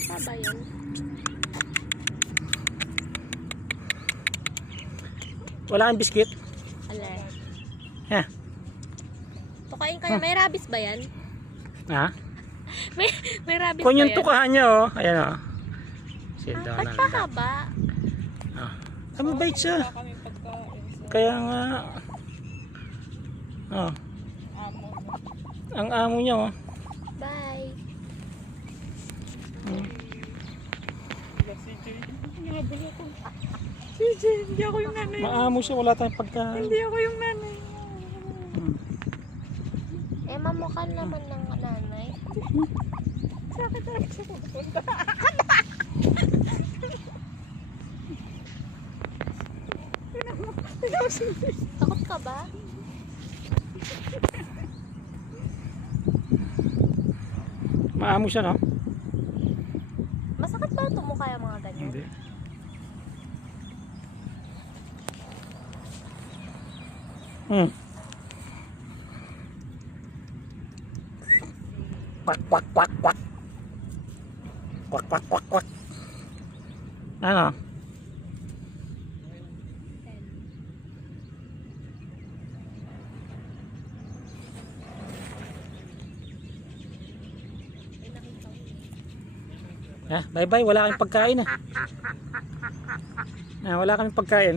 Basta ba yun? Wala kang biskit? Ala. Ha? Tukain ka na. May rabies ba yan? Ha? May rabies Kung ba yung yan? tukahan niya, oh. Ayan, oh. Si Ba't Donald. pa haba? Ah. Ay, mabait siya. Kaya nga. Oh. Ang amo niya, oh. Bye. CJ, hindi ako yung nanay. Maamo siya, wala tayong pagkain. Hindi ako yung nanay. Eh, mamukha naman ng nanay. Sa akin talaga siya pupunta. Takot ka ba? Maamo siya, no? Masakit ba tumukha yung mga ganyan? Hindi. Kwak, kwak, kwak, kwak. Kwak, kwak, kwak, kwak. Ano? Bye bye, wala kaming pagkain. Wala kaming pagkain.